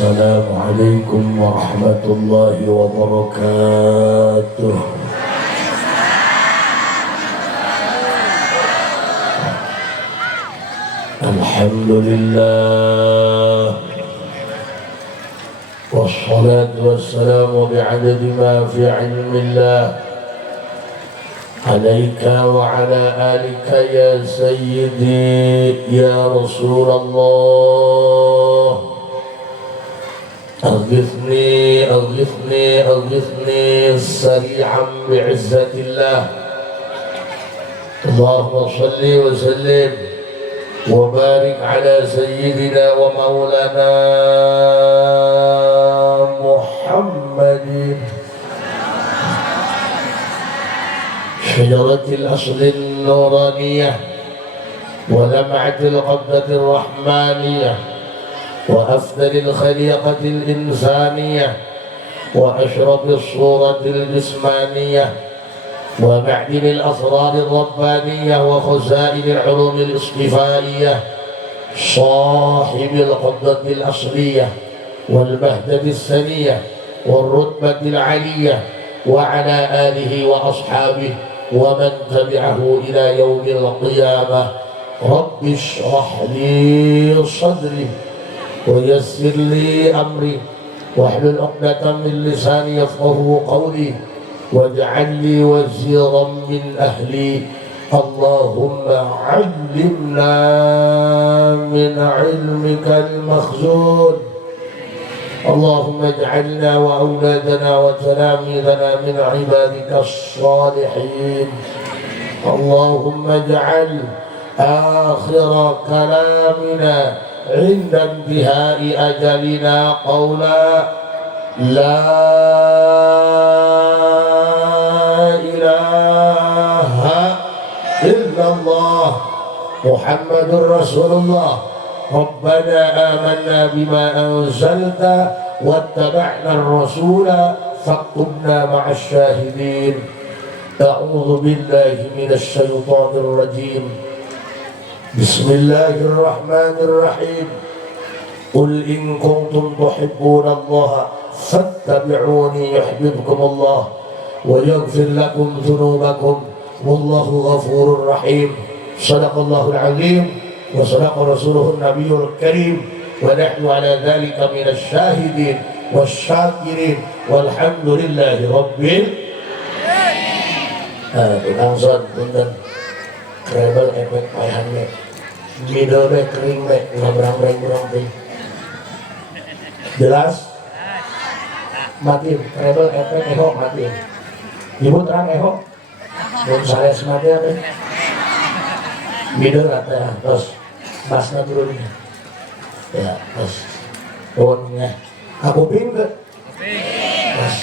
السلام عليكم ورحمة الله وبركاته. الحمد لله والصلاة والسلام بعدد ما في علم الله عليك وعلى آلك يا سيدي يا رسول الله. أغثني أغثني أغثني سريعا بعزة الله. اللهم صل وسلم وبارك على سيدنا ومولانا محمد شجرة الأصل النورانية ولمعة القبضة الرحمانية وأفضل الخليقة الإنسانية وأشرف الصورة الجسمانية ومعدن الأسرار الربانية وخزائن العلوم الاصطفائية صاحب القبضة الأصلية والبهجة السنية والرتبة العلية وعلى آله وأصحابه ومن تبعه إلى يوم القيامة. رب اشرح لي صدري ويسر لي أمري واحلل عقدة من لساني يفقهوا قولي واجعل لي وزيرا من أهلي. اللهم علمنا من علمك المخزون. اللهم اجعلنا وأولادنا وتلاميذنا من عبادك الصالحين. اللهم اجعل آخر كلامنا عند انتهاء أجلنا قولا لا إله إلا الله محمد رسول الله. ربنا آمنا بما أنزلت واتبعنا الرسول فاكتبنا مع الشاهدين. أعوذ بالله من الشيطان الرجيم. بسم الله الرحمن الرحيم. قل إن كنتم تحبون الله فاتبعوني يحببكم الله ويغفر لكم ذنوبكم والله غفور رحيم. صدق الله العظيم وصدق رسوله النبي الكريم ونحن على ذلك من الشاهدين والشاكرين والحمد لله رب langsung punten treble efek payahannya middle back kering back ngebrang-brang jelas mati treble efek eho mati ibu terang eho belum saya semati apa middle rata terus basna turunnya ya terus turunnya aku pinter terus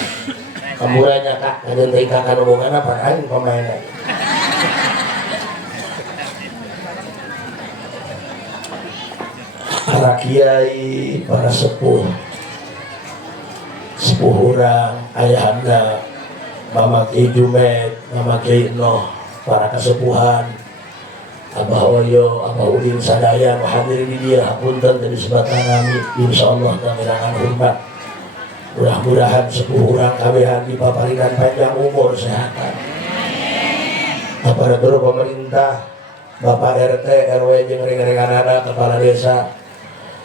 kamburanya kak kajian dari kakak hubungan apa lain pemainnya para kiai, para sepuh orang, ayahanda, mama kiai Jumet, mama kiai Noh, para kesepuhan, Abah Oyo, Abah Udin Sadaya hadir di dia hapunten dari sebatang kami insyaallah kamirangan hormat. Mudah-mudahan sepuh orang kabehan dipaparikan panjang umur sehatan. Aparatur pemerintah, Bapak RT, RW jeung ring-ringanana kepala desa,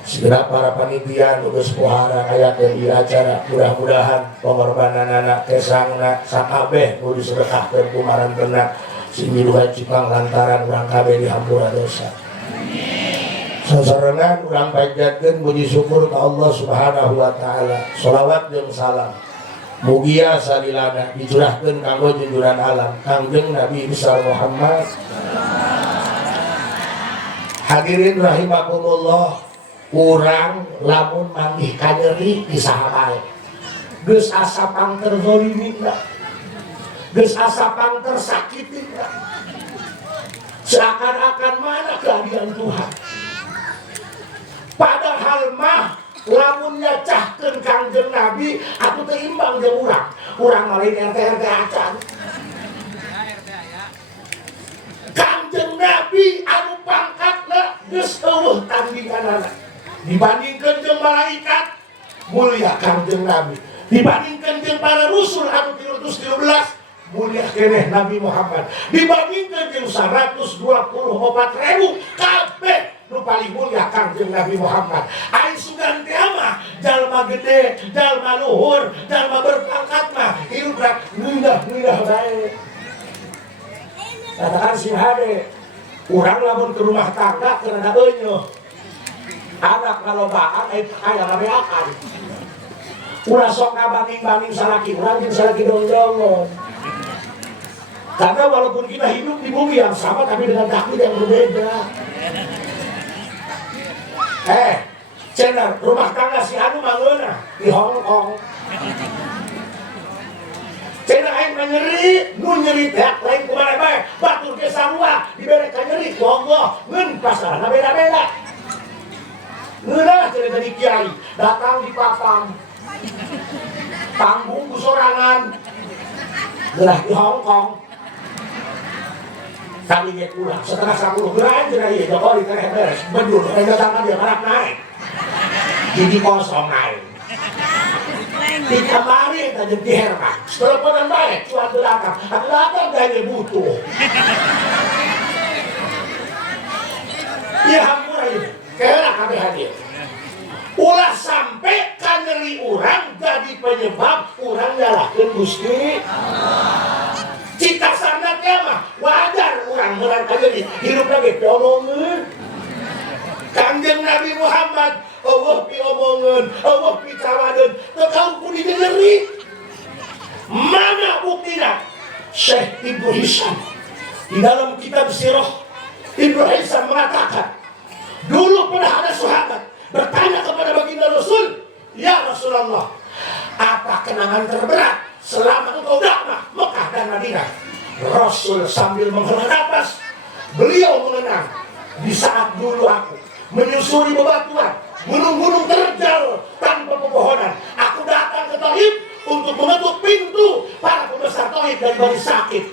segenap para panitia udah sepuhara ayakeun ieu acara. Mudah-mudahan pengorbanan anak kesangna sakabeh nu disedekahkeun ku marantena sinyiduhan cipang lantaran urang kabeh dihampura dosa. Sasarengan urang panjatkeun puji syukur ka Allah Subhanahu wa taala. Shalawat jeung salam mugia salilana dicurahkeun kanggo junjungan alam Kangjeng Nabi besar Muhammad. Hadirin rahimakumullah, urang lamun manggih kanyeri di saha bae geus asa pangter zalimina, geus asa pangter sakitina, seakan-akan mana keadilan Tuhan. Padahal mah lamun nyacahkeun Kangjeng Nabi atuh teu imbang jeung urang lain RT acan. Kangjeng Nabi anu pangkatna geus eueuh tandinganana dibandingkeun jeung malaikat. mulia Kangjeng Nabi dibandingkan dengan para rasul anu 313 mulia keneh Nabi Muhammad dibandingkan dengan 124.000 kabeh nu paling mulia Kangjeng Nabi Muhammad. Aing sugan teh mah jalma gede, jalma luhur, jalma berpangkat mah hirup ngindah bae. Katakan si Hade, urang lamun ke rumah tangga karena euneuh. Anak kalobaan aya ngabeakan. Ulah sok ngabanding-banding salaki urang jeung salaki dong-dongon. Karena walaupun kita hidup di bumi yang sama tapi dengan takdir yang berbeda. Cenah rumah tangga si anu mangeuna di Hong Kong. Cenah aing nyeri, nu nyeri teh lain kumaha bae. Batur ge sarua dibere ka nyeri ku Allah, ngeun pasarna beda-beda. Ngeunah cenah jadi kiai, datang di papang. Panggung ku sorangan. Geurah di Hong Kong. Kami ge kurang setengah 10 geran cenah ieu Jokowi teh beres. Bedul datang dia marak naik. Jadi kosong aing. Di kamari tadi di herma. Teleponan baik, cuma belakang. Belakang gaya butuh. Ya hampura ini. Kira kami hadir. Ulah sampai kaneri orang jadi penyebab orang nyalahin Gusti. Cita sandatnya mah wajar orang kaneri hidup lagi piomongin. Kangjeng Nabi Muhammad Allah piomongin, Allah picawaden, tekau ku didengeri. Mana buktinya? Syekh Ibnu Hisham di dalam kitab Sirah Ibnu Hisham mengatakan, dulu pernah ada sahabat bertanya kepada baginda Rasul, ya Rasulullah, apa kenangan terberat selama engkau dakwah Mekah dan Madinah? Rasul sambil menghela nafas, beliau mengenang, di saat dulu aku menyusuri bebatuan, gunung-gunung terjal tanpa pepohonan, aku datang ke Taif untuk mengetuk pintu para pembesar Taif dari Bani Sakif.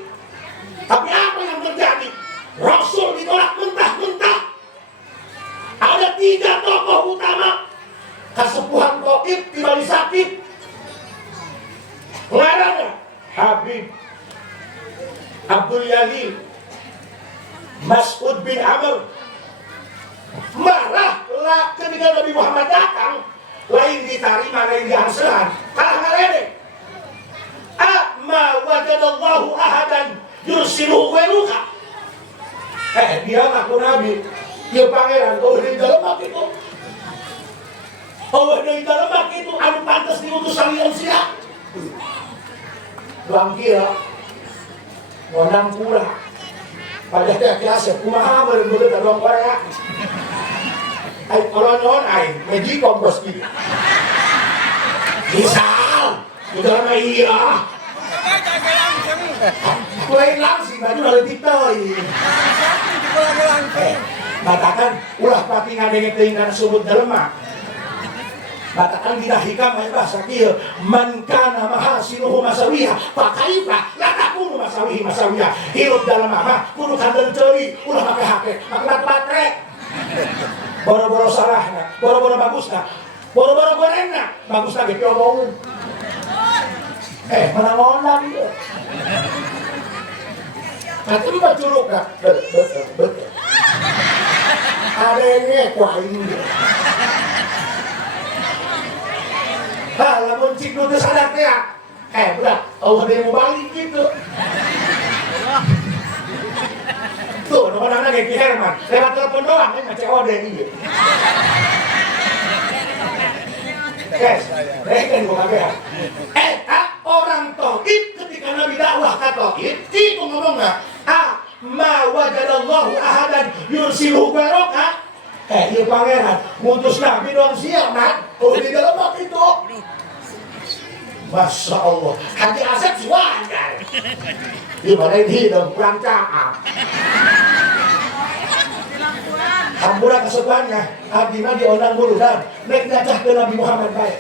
Tapi apa yang terjadi? Rasul ditolak mentah-mentah. Ada 3 tokoh utama kesepuhan Taif di Bani Sakif. Ngaranna Habib, Abdul Yalil, Mas'ud bin Amr. Marah lah ketika Nabi Muhammad datang, lain diterima, lain diangsehan, kalah ngalede. Ma wajadallahu ahadan yursiluhu ghairuka. Dia ngaku Nabi, dia pangeran, dari dalam mak itu. Dari dalam mak itu, anu pantas diutus salian siap. Bang kira, ngondang pula. Pada dia kiasnya, kumaha bener-bener dalam Korea. Ay, kolon-kolon ay, medyo kompos gitu. Misal, udah lama iya. Kulain langsing, baju lalu tiktoy. Batakan, ulah patingan dengan tinggal subut dalemak. Batakan dina hikam ay bahasa kieu, man kana mahasinuhu masawiyah, pakaifa latakunu masawihi masawiyah. Hirup dalam mah kudu kandel ceuli, ulah make HP, make baterai. Boro-boro salahna, boro-boro bagusna, boro-boro gorengna, bagusna ge piomongin. Mana ngondang ieu. Atuh mah curug dah. Betul. Adenge ku aing. Lamun cik nu teu sadar teh ya. Budak, Allah dia mau balik gitu. Tuh, nomor-nomornya kayak Ki Herman. Lewat telepon doang, kan COD gitu. Guys, reken gua kagak. Orang Taif ketika Nabi dakwah ke Taif, itu ngomongnya, ma wajadallahu ahadan yursiluhu ghairuka. Ieu pangeran, ngutus Nabi dong siap, Mat. Di dalam waktu itu. Masya Allah, Haji Asep sih wajar. Ibadah hidup kurang cakap. Hampura kesebannya, abdina diundang burudan, naik ngajak ke Nabi Muhammad baik.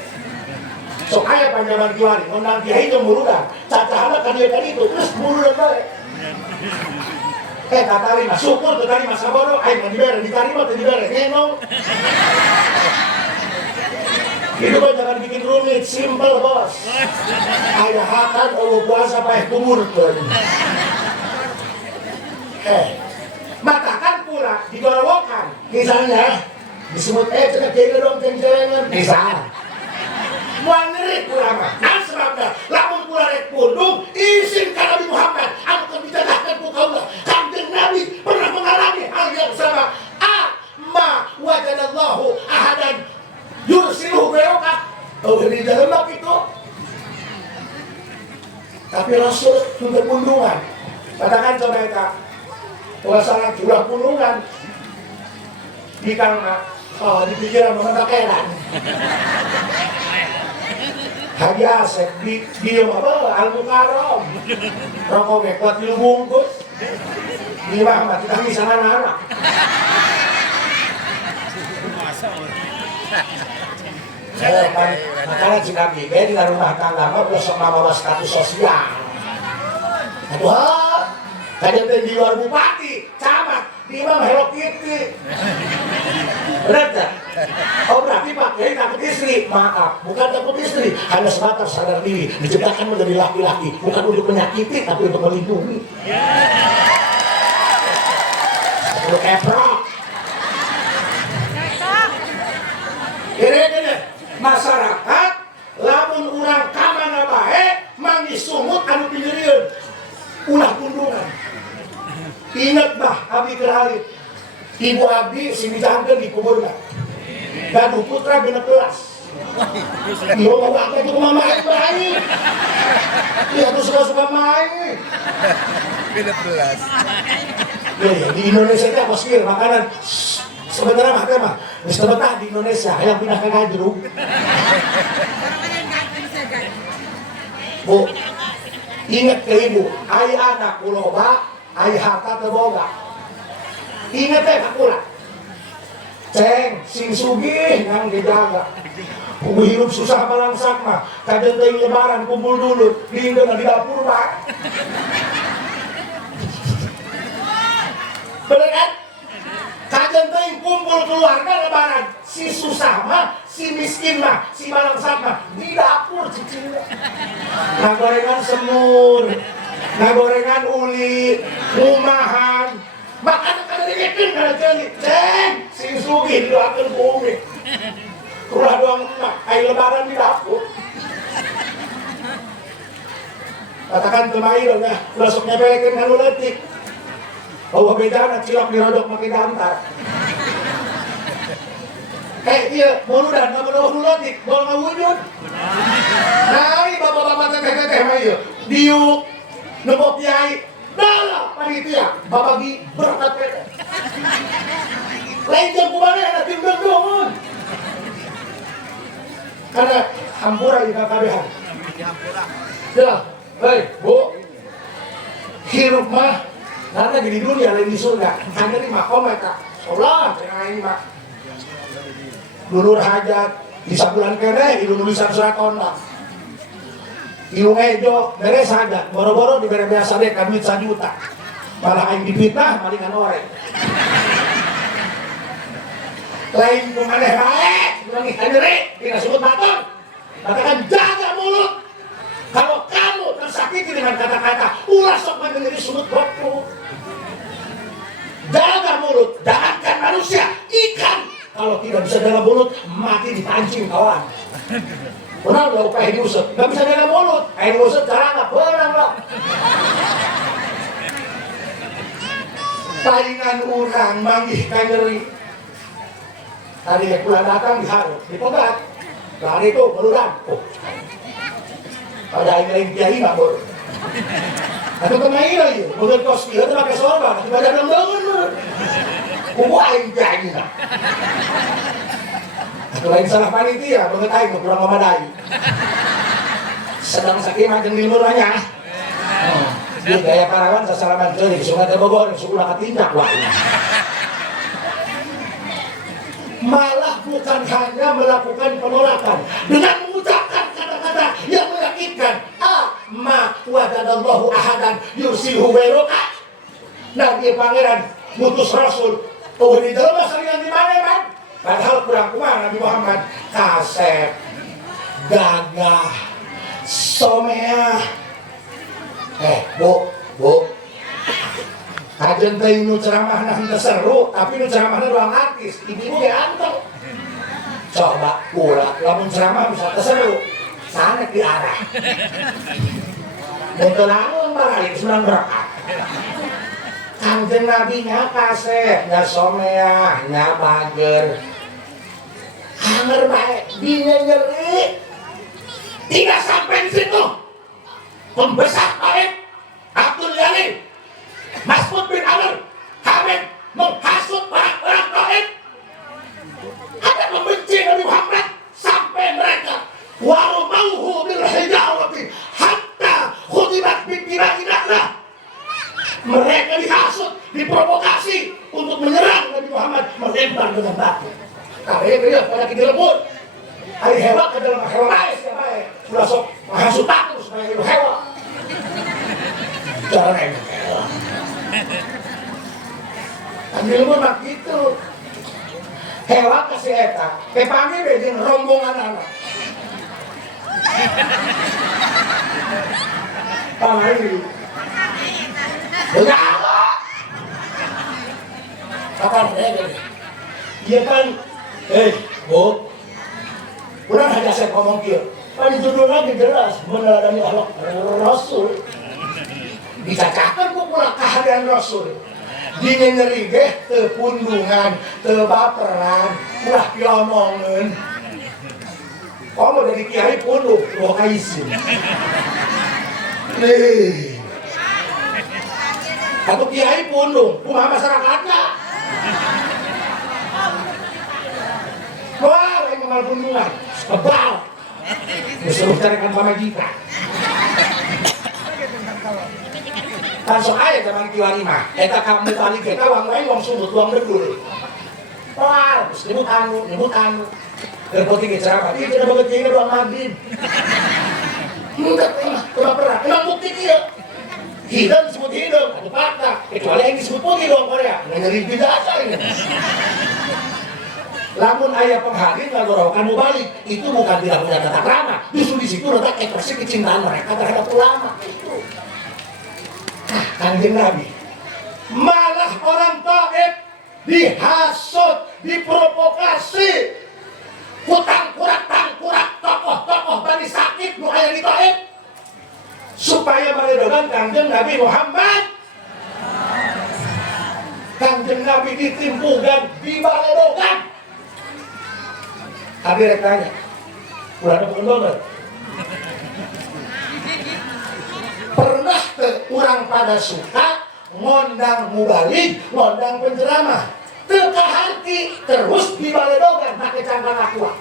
So ayah panjaman kiwari, undang kiai itu burudan, cacahannya kan dia tadi itu, terus burudan baik. Tak tarima, syukur tuh tarima saboro, ayah mau diberi, diterima tuh diberi, ngenong. Itu kan jangan bikin rumit, simple bos. Ayah hakan, puasa paeh kubur pun. Matakan pula digorowokan. Misalnya, disebut cek dong ceng-cengan. Bisa. Mual nerik pula mah. Nah sebabnya, lamun pula rek pundung, izin ka Nabi Muhammad. Aku kan dicadahkan ku kaulah. Kanjeng Nabi pernah mengalami hal yang sama. Ma wajadallahu ahadan yursiluhu beroka. Di dalam bab itu. Tapi Rasul juga pundungan. Katakan coba mereka. Kalau salah jumlah pundungan. Di karena di pikiran orang takeran. Haji Asep di Al-Mukarram. Rokoknya kuat di bungkus. Di Muhammad kita bisa anak. Makanya jika kita di rumah tangga udah sama status sosial. Aduh, kadang di luar bupati, camat, di Imam Hello Kitty. Benar tak? Oh berarti Pak Kiai takut istri? Maaf, bukan takut istri, hanya sebatas sadar diri, diciptakan menjadi laki-laki, bukan untuk menyakiti, tapi untuk melindungi. Untuk keprok. Gini, masyarakat, lamun urang kamana bae, manggih sumut anu pinggirieun, ulah kundungan. Ingat bah, abdi kerahit, ibu abdi si dijangkeun di kuburna. Gaduh putra genep belas. Iyo bawa itu ke mama baik. Iya tuh suka-suka main. Genep belas. Ya, di Indonesia itu apa sih makanan? Sebenarnya mah, Mister Betah di Indonesia yang pindah ke Gadrung. Bu, ingat ke ibu, ayah anak kuloba, ayah harta terboga. Ingat ya kakulah. Ceng, sing sugih yang dijaga. Kubu hidup susah balangsak mah. Kajian teuing lebaran kumpul dulu. Diindeng di dapur pak. Bener kan? Kajian teuing kumpul keluarga lebaran. Si susah mah, si miskin mah, si balangsak mah di dapur cicingnya. Nah gorengan semur, nah gorengan uli, rumahan. Makan kada dibikin kada jadi, ceng, sing sugih didoakeun ku umi. Kurang doang emak, air lebaran di dapur. Katakan kemarin ya, besok nyepelekeun kanu leutik. Bahwa bedana cilok dirodok make dantar. Iya, muludan ka menuh leutik, bawa ngawujud. Nah, bapak-bapak teteh-teteh mah ieu, diuk, nembok kiai. Dalah panitia, babagi berkat pede. Lain jam kumana anak timbang doang. Karena hampura di KKBH. Ya, hei, bu, hirup mah, karena di dunia lain di surga. Hanya di makom mereka, sholat, ini mah. Dulur hajat, di sabulan kene, di nulisan surat kontak. Ilung ejo, beres hajat, boro-boro diberi biasa deh, kan duit 1 juta. Malah aing dipitnah, malingan orek. Lain kumaneh baik, bilangin kadiri, tidak sebut baton. Katakan jaga mulut. Kalau kamu tersakiti dengan kata-kata, ulah sok menjadi sudut botku. Jaga mulut, jangankan manusia, ikan. Kalau tidak bisa jaga mulut, mati dipancing kawan. Benar loh, kayak musut, gak bisa jaga mulut. Kayak musut jarang gak benar loh. Palingan orang manggih kanyeri. Tadi pulang datang diharap, dipegat. Lari itu, beluran. Oh. Pada yang kiai gak boleh. Atau kemain lagi, menurut kos dia itu pakai sorban, tiba ada bangun. Kubu aing kiai gak. Atau lain salah panitia, banget aing kurang memadai. Sedang sakit macam di murahnya. Dia gaya parawan sasalaman jadi Sungai Tebogor, sekolah ketindak wah. Malah bukan hanya melakukan penolakan dengan mengucapkan kata-kata yang menyakitkan. Ma wajadallahu ahadan yursiluhu beroka. Nabi pangeran mutus rasul. Oh di dalam masalah yang dimana man? Padahal kurang kumar Nabi Muhammad kasep gagah, somea. Bu, kajen teh nu ceramahna henteu seru, tapi nu ceramahna doang artis. Ibu ge anteng. Coba ulah lamun ceramah bisa teu seru. Sanek di arah. Betul naon balik 9 rakaat. Kanjeng Nabi nya kasep, nya somea, nya bager. Hanger bae, dinya nyeri. Tidak sampai di situ. Pembesar Taib Abdul Jalil Mas'ud bin Amr Hamid menghasut orang-orang Taib, ada membenci Nabi Muhammad sampai mereka warumauhu bil hijarati hatta khutibat bi kibainah. Mereka dihasut, diprovokasi untuk menyerang Nabi Muhammad, melempar dengan batu. Tapi dia pada kidelebut. Hari hebat ke dalam hewan lain siapa ya? Sudah sok menghasut aku supaya itu hewan. Jangan enak hewan. Ambil mak gitu. Hewan kasih eta. Kepami bejin rombongan anak. Pamari. Benar. Kapan mereka? Dia kan, Bu. Udah aja saya ngomong kia. Kan judul lagi jelas meneladani akhlak Rasul. Dicacakan ku pula kehadiran Rasul. Dina nyeri ge teu pundungan, teu baperan, ulah diomongeun. Kamu dari kiai pundung, dua kaisin. Nih. Atau kiai pundung, kumaha masyarakatnya? Wah, yang mengal pundungan. Kebal, disuruh carikan pamajikan. Langsung aja teman kiwari mah. Eta kamu balik kita uang lain, uang sumut, uang degul. Wah, nyebut anu. Terpoti ceramah, ini tidak begitu ini uang maghrib. Enggak pernah. Emang bukti dia. Hidung disebut hidung, ada fakta. Kecuali yang disebut putih doang Korea. Nyeri biasa ini. Lamun ayah penghadir lalu kamu balik, itu bukan tidak punya tata krama. Justru di situ letak ekspresi kecintaan mereka terhadap ulama. Itu. Nah, Kanjeng Nabi malah orang Taib dihasut, diprovokasi, tangkurak tokoh-tokoh Bani Sakif nu aya di Taib supaya meledogan Kanjeng Nabi Muhammad. Kanjeng Nabi ditimpugan, dibaledogan. Abi rek tanya, udah ada pengendongan? Pernah ke orang pada suka ngondang mubalik, ngondang penceramah, teka hati terus dibaledogan pakai cangkang aqua.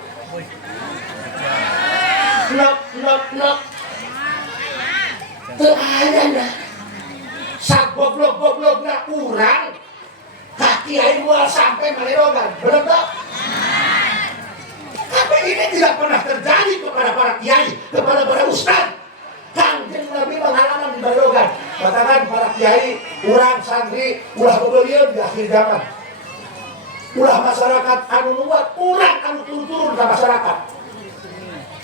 Nok. Terayana, sak goblok-gobloknya kurang, kaki air mual sampai baledogan, bener tak? Tapi ini tidak pernah terjadi kepada para kiai, kepada para ustaz. Kanjeng Nabi pengalaman di baledogan. Katakan para kiai, urang santri, ulah bebelian di akhir zaman. Ulah masyarakat anu nubuat, urang anu turun-turun ke masyarakat.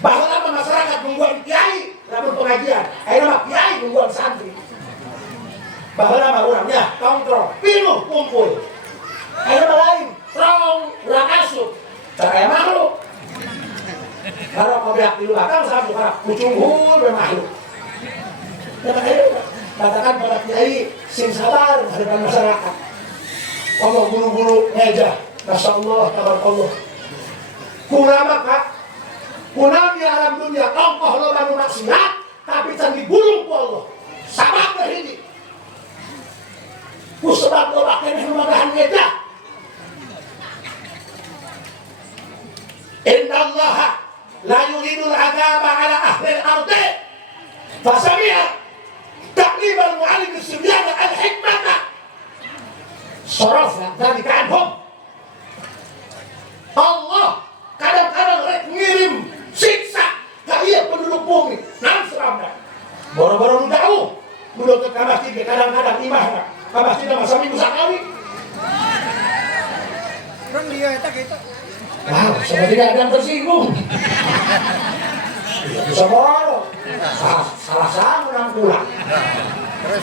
Bahwa masyarakat nungguan kiai, namun pengajian. Akhirnya mah kiai nungguan santri. Bahwa nama urangnya kontrol, pinuh kumpul. Akhirnya mah lain, terong, urang asup. Saya makhluk. Kalau kau biak di belakang, saya buka kucung hul bermakhluk. Katakan para kiai, sing sabar hadapan masyarakat. Kalau bulu-bulu meja, Masya Allah, tabarakallah. Kunama kak, kunami alam dunia, ongkoh lo baru maksiat, tapi can digulung ku Allah. Sabab dah ini. Ku sebab lo pakai mengadahan meja. Inna Allah la yuridul agama ala ahli al-ardi fasami'a ta'lim al-mu'alim al-sibyana al-hikmata sarafna dhalika anhum. Allah kadang-kadang ngirim siksa ke iya penduduk bumi nan seramna boro-boro nu jauh nu ke masjid kadang-kadang imahna ka masjid masa minggu sakali. Orang dia eta gitu. Wow, sudah tidak ada yang tersinggung. Saboro. Salah sama nang pulang.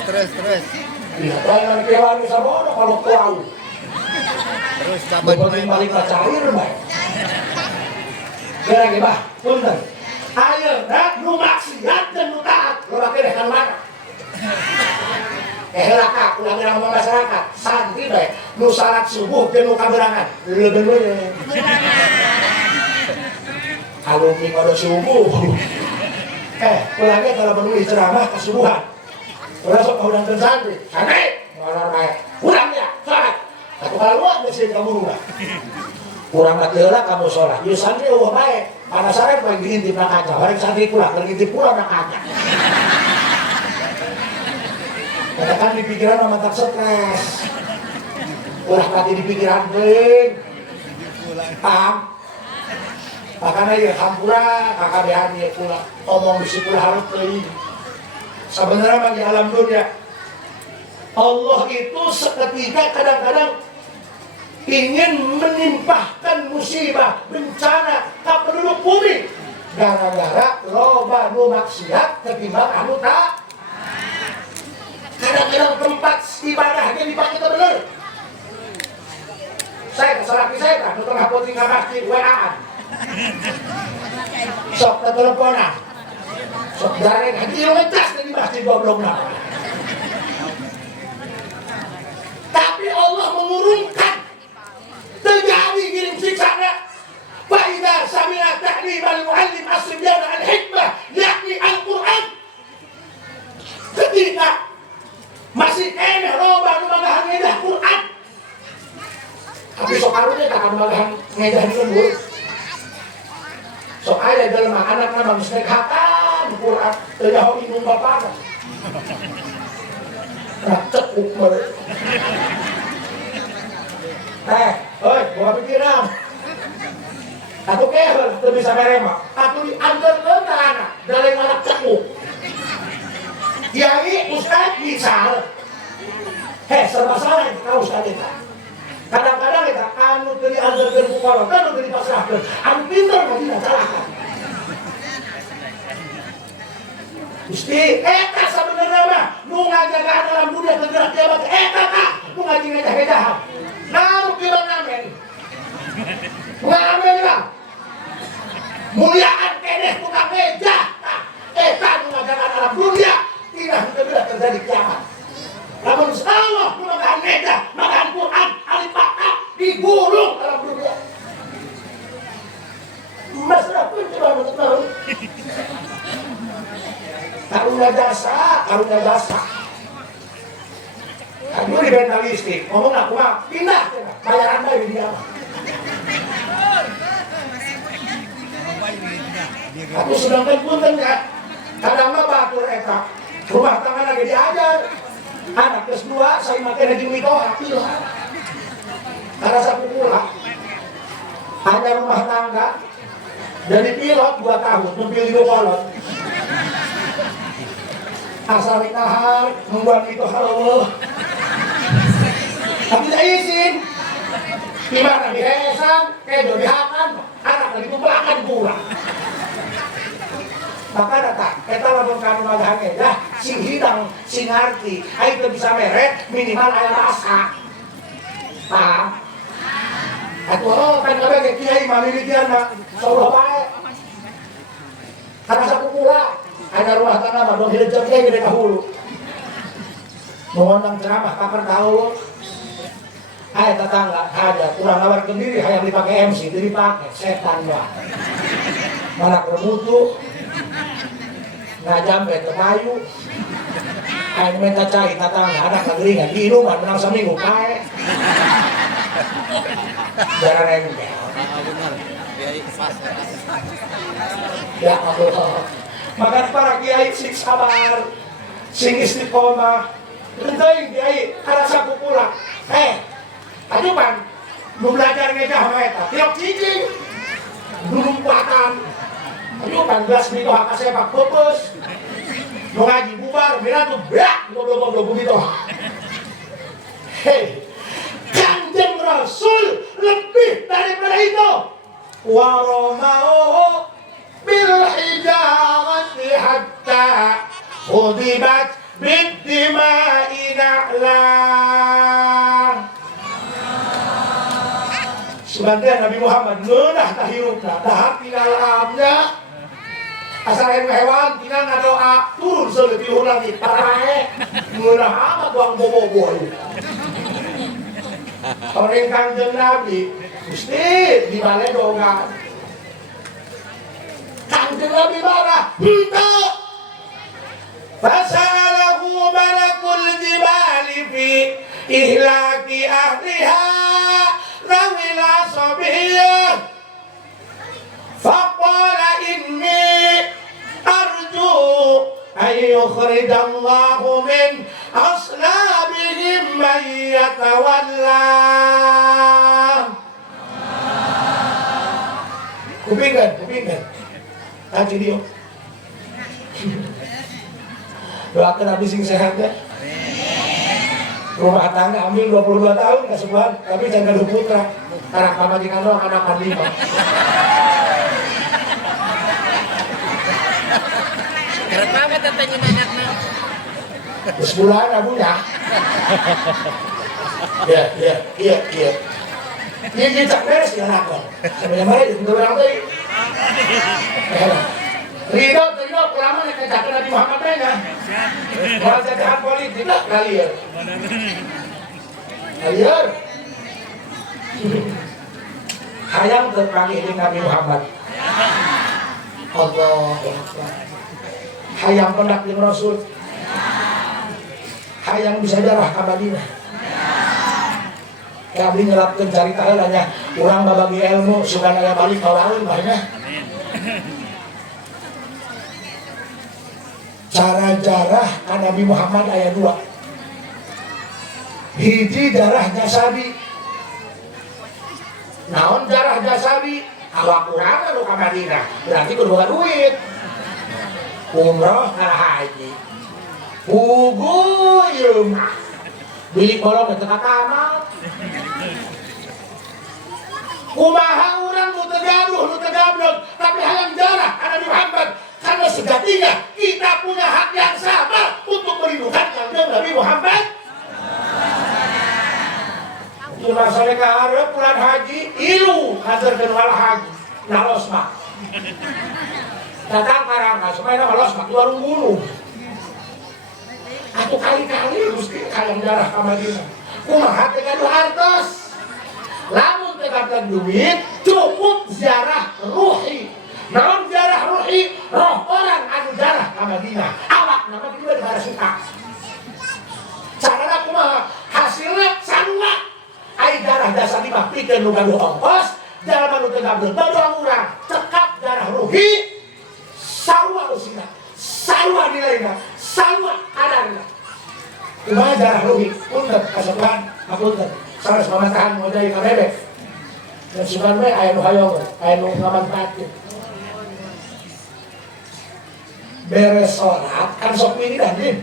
Terus. Iya, tangan kewan Saboro kalau kurang. Terus dapat Bagi balik ke cair, baik. Kira bah, punten. Ayo, nak nu maksiat dan nu taat, lu laki rekan mana? Laka, ulang ngomong masyarakat, santri baik. Nu salat subuh dan nu kaberangan, lebih. Alumni pada subuh. Pulangnya kalau penulis ceramah kesubuhan. Ulah sok udang santri, santri, ngolor baik. Pulangnya, sholat. Satu kalau luar mesti kamu rumah. Kurang bateula kamu sholat. Ya santri eueuh bae. Pada sare poe diintip na kaca. Bareng santri pulang, ngintip pulang na kaca. Katakan di pikiran mah mantap stres. Ulah kati di pikiran teuing. Paham? Makanya ya hampura kakabehan ya pulang. Omong bisi pulang harus teuing. Sebenarnya mah di alam dunia Allah itu seketika kadang-kadang ingin menimpahkan musibah, bencana ke penduduk bumi gara-gara loba nu maksiat ketimbang anu tak. Kadang-kadang tempat ibadahnya dipakai ke bener. Saya kesalaki saya kan, nonton hapoting ke masjid WA-an. Sok ke teleponan. Sok dareng haji lo ngecas di masjid goblok na. Tapi Allah mengurungkan terjadi kirim siksanya. Faidah samina ta'lim al-muallim as-sibyana al-hikmah yakni Al-Quran. Ketika masih enak loba nu magahan ngedah Quran. Tapi sok arunya tak akan magahan ngedah di lembur. Sok ada dalam anak nama mistek hakam Quran terjauh inung bapana. Nah cekuk mereka. Oi, bawa pikiran. Aku kehel, tu bisa merema. Aku diantar ke anak dari anak cekuk. Kiai Ustaz misal. Serba salah kau Ustaz kita. Kadang-kadang kita anu dari antar ke bukalan, anu dari pasrahkan. Anu pintar mau tidak salahkan. Gusti, eta sebenarnya mah nu ngajagaan dalam dunia tergerak kiamat. Eta kah? Nu ngaji ngejah-ngejahan. Namu bilang amin. Ngamen lah. Muliaan keneh tukang meja. Eta nu ngajagaan dalam dunia tidak tergerak terjadi kiamat. Namun Allah nu magahan meja, magahan Quran, alifakah digulung dalam dunia. Masalah pun coba tahu. Karunia jasa. Kamu di mentalistik, ngomong aku mah pindah, bayaran bayi dia. Aku sedangkan punten ya, kadang mah batur eta, rumah tangga lagi diajar, anak kelas 2 saya makin haji mitoha, pilih. Karena sapu pula, hanya rumah tangga, jadi pilot 2 tahun, mobil 2 kolot. Asal nahar, membuat itu halo. Tapi tidak izin. Gimana dihesan, kedo dihakan, anak lagi tumpelakan pulang. Maka datang, kita lakukan kanu magahan dah, sing hidang, sing arti, ayo bisa meret, minimal ayat rasa. Paham? Atau kan kabe kiai malilikian mah, saulah baik. Karena sapu pula. Ada rumah tangga mah dong hidup jauh gede kahulu. Mengundang ceramah kapan tahu? Hai tetangga ada kurang nawarkan diri hayang dipakai MC, jadi dipakai setan ya. Mana kemutu, ngajam bete kayu. Hai minta cai tetangga ada kageringan di rumah menang seminggu kae. Jangan nengkel. Ya Allah. Maka para kiai sing sabar, sing istiqomah, rendahin kiai karena sapu pulang. Ajupan, lu belajar ngejah mereka, tiap cicing, dulumpatan. Ajupan, gelas mito haka sepak, pupus. Lu ngaji bubar, mira tuh, beak, goblok-goblok begitu. Kanjeng Rasul lebih daripada itu. Waroma'uhu bil hijab. hatta khudibat bid-dima'i na'la. Sebenarnya Nabi Muhammad ngeunah tahirupna, dahar tinggal amnya asal hewan tinggal ngadoa turun seuleupih ulang di parae ngeunah amat doang bobo-bobo. Orang Kangjeng Nabi Gusti di bale dongan Kangjeng Nabi marah henteu fasalahu malakul jibali fi ihlaki ahliha rawila sabiyah faqala inni arju an yukhrijallahu min aslabihim man yatawalla. Kupingan aja dia doakan Nabi sing sehat ya. Rumah tangga ambil 22 tahun kesembuhan, tapi jangan gaduh putra. Anak pamajikan doang, anak 5. Kenapa amat tetenya anaknya? Sebulan abu ya. Iya. Dia cak beres ya lakon. Sebenarnya mana itu orang tadi. Ridho, kelamaan yang kejakan Nabi Muhammad nya. Kalau jajahan politik tak kalian. Hayang terpanggil ini Nabi Muhammad. Allah Akbar. Hayang pendak di Rasul. Hayang bisa jarah ke Madinah. Kami ngelapkan cari tahalanya. Orang babagi ilmu suka naya balik kawarin banyak. Cara jarah kan Nabi Muhammad ayat 2. Hiji jarah jasabi. Naon jarah jasabi? Awak kurang lu ke Madinah. Berarti kedua duit. Umroh karena haji. Puguyum. Bilik bolong ke tengah kamar. Kumaha urang nu tegaduh, nu tegablon, tapi hayang jarah Nabi Muhammad. Karena sejatinya kita punya hak yang sama untuk merindukan Kanjeng Nabi Muhammad. Cuma saya ke Arab bulan haji, ilu hadir kenal haji, nalos mak. Datang karang, semuanya nalos mak, warung gunung. Atau kali-kali Gusti kalian jarah ke Madinah. Kumaha tegaduh hartos. Lamun tegaduh duit, cukup ziarah ruhi. Namun jarah ruhi, roh orang anu jarah ke Madinah. Awak nama juga negara suka. Carana kumaha hasilnya sarua. Ai jarah dasar lima pikeun nu gaduh ongkos, jalma nu teu gabeul doang urang, cekap jarah ruhi. Sarua usina, sarua nilainya, sarua kadarnya. Kumaha jarah ruhi? Punten kasepuhan, hapunten. Sanes pamatahan modal ka bebek. Dan sugan we aya nu hayong, aya nu ngamanfaatkeun. Beres sholat, kan sok wiridan nih.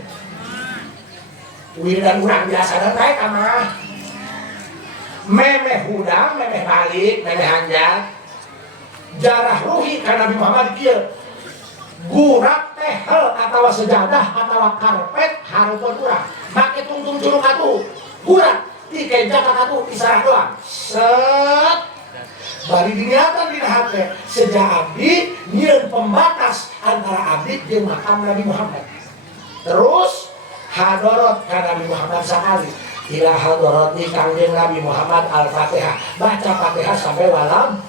Wiridan urang biasa dan baik amah. Memeh hudang, memeh balik, memeh hanjat. Jarah ruhi karena Nabi Muhammad kieu. Gurak tehel atawa sejadah atawa karpet hareupeun urang. Make tungtung curug atuh. Gurak dikeja ka atuh isarah doang. Set bari diniatan dina hate sejak abdi nyieun pembatas antara abdi jeung makam Nabi Muhammad. Terus hadorot ka Nabi Muhammad sakali. Ila hadoroti Kangjeng Nabi Muhammad Al-Fatihah. Baca Fatihah sampai walam.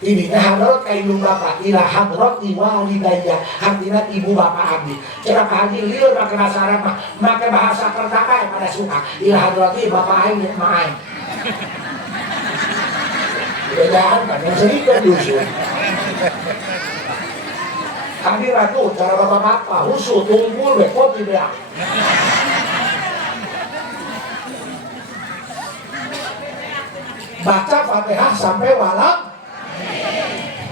Ini hadorot ka indung bapak. Ila hadoroti walidayya. Artinya ibu bapak abdi. Cenah Pak Haji lieur make bahasa Arab mah, make bahasa Kertaka pada suka. Ila hadoroti bapak aing mah aing. Bedaan kan yang sedikit dusun. Hadir atuh cara bapak-bapak husu tunggul we kopi beak. Baca Fatihah sampai walam.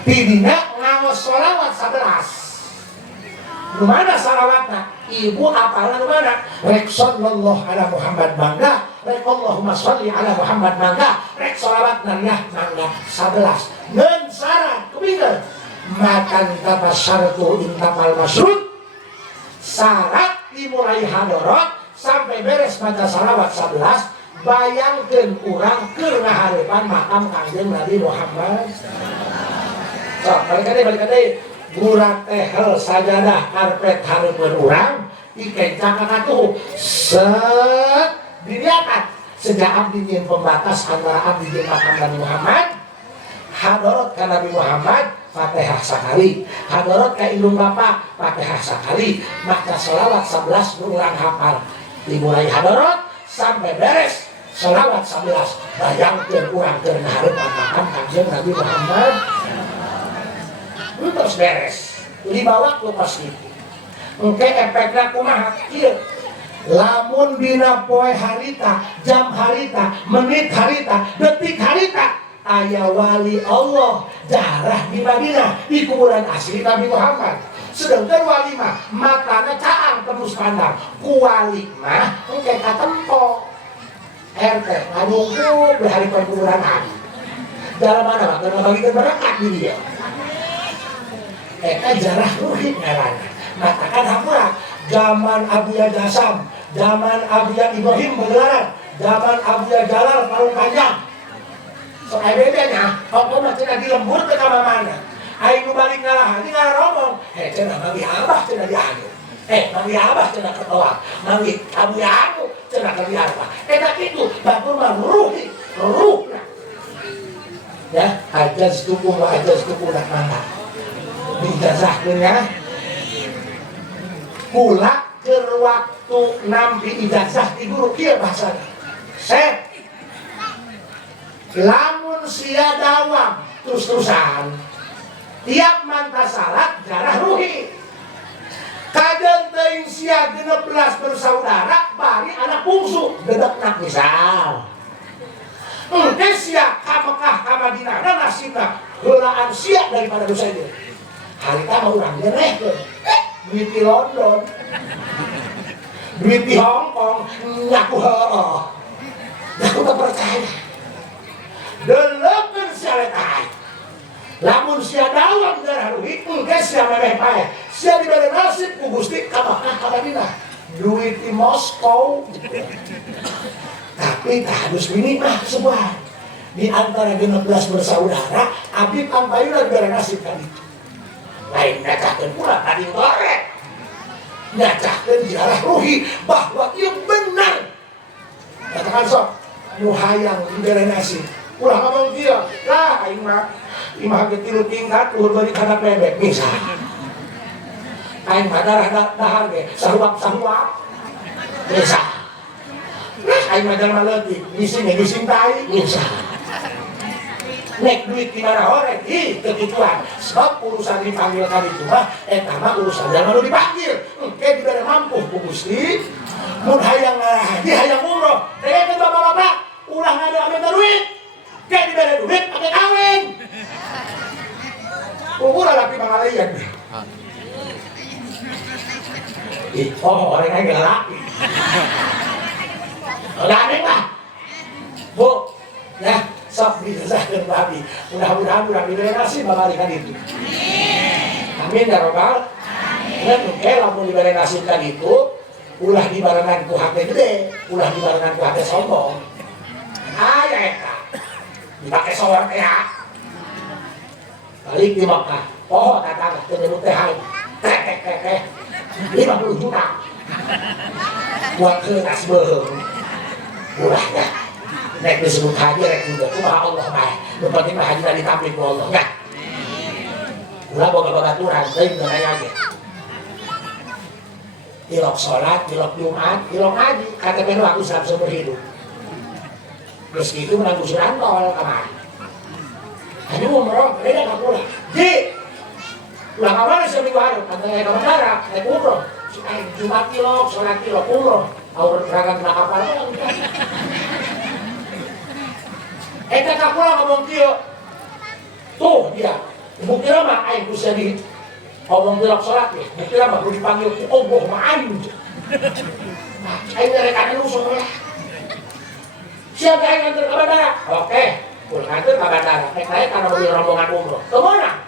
Tidina ngaos sholawat 11. Mana salawatna? Ibu apalan mana? Rek sallallahu ala Muhammad mangga, rek Allahumma sholli ala Muhammad mangga, rek salawat nariyah mangga 11. Ngeun syarat, kepinggir. Makan tata syartu intamal masrud. Syarat dimulai hadorot sampai beres maca salawat 11. Bayangkeun urang keur ngaharepan makam Kangjeng Nabi Muhammad. So, balik deui. Urang teh hel sajadah karpet hareupeun urang dikencang atuh. Set dilihat sejak abdi nyin pembatas antara abdi jeung makam Nabi Muhammad. Hadorot ka Nabi Muhammad Fatihah sakali, hadorot ka indung bapa Fatihah sakali, maca selawat 11 nu urang hafal. Dimulai hadorot sampai beres selawat 11. Bayangkeun urang keur ngahareupan makam Kangjeng Nabi Muhammad. Terus beres. 5 waktu pasti. Engke efekna kumaha? Ieu. Lamun dina poe harita, jam harita, menit harita, detik harita aya wali Allah jarah di Madinah di kuburan asli Nabi Muhammad. Sedangkan wali mah matana caang terus pandang, ku wali mah engke katempo RT ngadungku di kuburan Nabi. Dalam mana mah keur ngabagikeun berkat di dia. Eta jarah ruhid ngaranna. Matakan hampura zaman Abuya Jasam, zaman Abuya Ibrahim Begelaran, zaman Abuya Jalal Parung Panjang. Soalnya bedanya, kalau mah cenah dilembur ke mana? Aing nu balik ngalah, ini ngaromong. Cenah manggi abah cenah dianu. Manggi abah cenah ketoa. Manggi abu anu cenah ka diarpa. Eta kitu, batur mah ruhna. Ya, ajaz tukum wa ajaz tukum nak mangga. Dijazahkeun ya. Kula keur waktu nampi ijazah ti guru kieu bahasana. Set lamun sia dawam terus-terusan tiap manta salat jarah ruhi kadang teuing sia 16 bersaudara bari anak bungsu dedekna misal engke sia ka Mekah ka Madinah nasibna heulaan sia daripada dosa ieu harita mah urang nyeurehkeun duit di London duit di Hong Kong nyaku heueuh nyaku teu percaya delepen sia letai lamun sia dawam darah ruhid engke sia memeh pae sia dibere nasib ku Gusti ka Makkah ka Madinah duit di Moskow tapi tak harus minimal sebuah di antara 16 bersaudara abdi pampayuna dibere nasib ka ditu lain ngacahkeun pula tadi goreng ngacahkeun jarah ruhid bahwa ieu benar katakan sok nu hayang dibere nasib ulah ngomong dia, lah aing mah imah ge 3 tingkat luhur bari kana bebek misal. Aing mah dahar ge sahuap. Misal. Nah aing mah jelema leutik, ngising tai misal. Nek duit di mana horeg, teu kituan. Sebab urusan dipanggil ka ditu mah eta mah urusan jelema nu dipanggil. Engke dibere mampu ku Gusti. Mun hayang haji, hayang umroh, teh bapak-bapak ulah ngada duit. Kayak diberi duit pakai kawin. Umur laki pangalayan. Orangnya gak laki. Udah aneh lah. Bu, ya, sok dijazahkeun babi. Mudah-mudahan urang diberi nasib babalikan itu. Amin ya robbal. Dan oke, lamun diberi nasib kan itu, ulah dibarengan ku hati gede, ulah dibarengan ku hati sombong. Ya eta. Dipakai solar teh balik di Makkah poho tatangga tenyebut teh teh 50 juta buat keunas beung ulah ya nek disebut haji rek juga kumaha Allah bae nu penting mah haji ditampi ku Allah ya ulah boga babaturan teuing nanya ge ilok salat ilok Jumat ilok ngaji KTP nu aku Islam seumur hidup. Terus itu menang gusuran tol kemarin. Hanya umroh, beda gak pulang. Ji, pulang kemarin seminggu hari, katanya ke bandara, naik umroh. Jumat kilo, sholat kilo, umroh. Tahu beragam kena kapal kan? Eta tak pulang ngomong kilo. Tuh dia, bukti lama aing bisa di ngomong kilo sholat ya. Bukti lama perlu dipanggil, oh boh ma'ain. Aing rekan lu semua. Siapa yang nganter ke bandara? Oke, pulang nganter ke bandara. Naik karena mobil rombongan umroh. Kemana?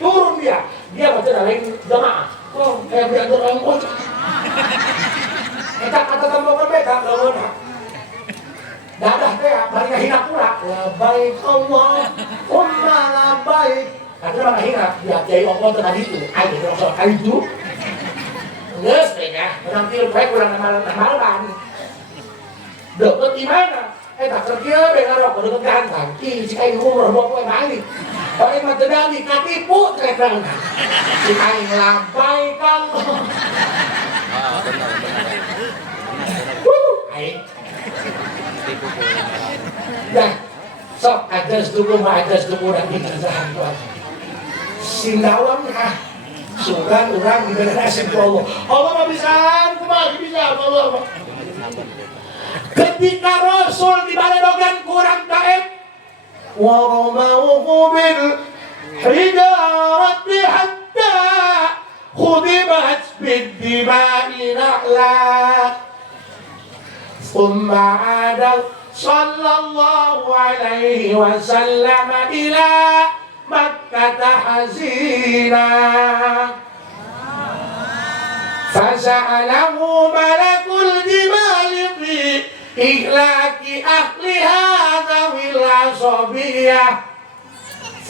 turun dia baca lain jamaah. Oh, kayak biar orang kocak. Kita kata tembakan mereka, lawan. Dadah teh, bari ngahina pula. Labaik Allah, labaik. Kata ngahina, dia kiai Allah tadi itu. Ayo dong soal kali itu. Geus teh nya, menang tieu bae kurang namalan. Deket di mana? Tak kerja dengan rokok deket gantang. Ih, si kain umur bawa kue balik. Balik mah teu dali katipu tretan. Si kain labaik Allah. Benar. Aing. Dah, sok ajas dulu dan dikerjakan tuan. Sindawang kah? Sugan orang di generasi Allah. Allah mah bisa, kumaha bisa Allah. Ketika Rasul dibaledogan kurang taib, wa ramauhu bil hijarati hatta khudimat bid dima'i na'la. ثم عاد صلى الله عليه وسلم إلى مكة حزينا فسأله ملك الجبال في إهلاك أهلها ذوي العصبية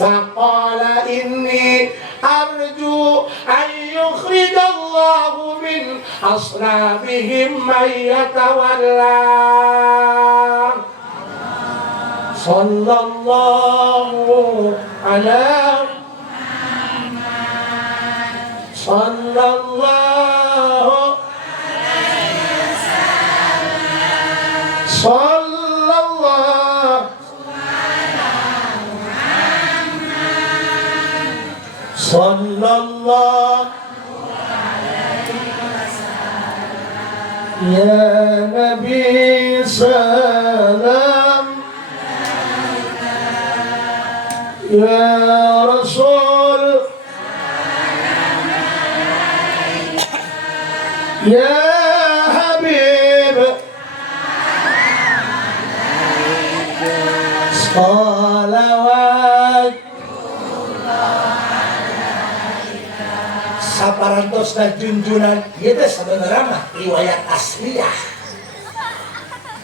فقال إني أرجو أن يخرج الله من أصلابهم من يتولى صلى الله على صلى الله صلى الله صلى الله يا نبي سلام يا رسول يا حبيب صلوات saparantos dan junjunan ieu teh sabenerna mah riwayat asliyah.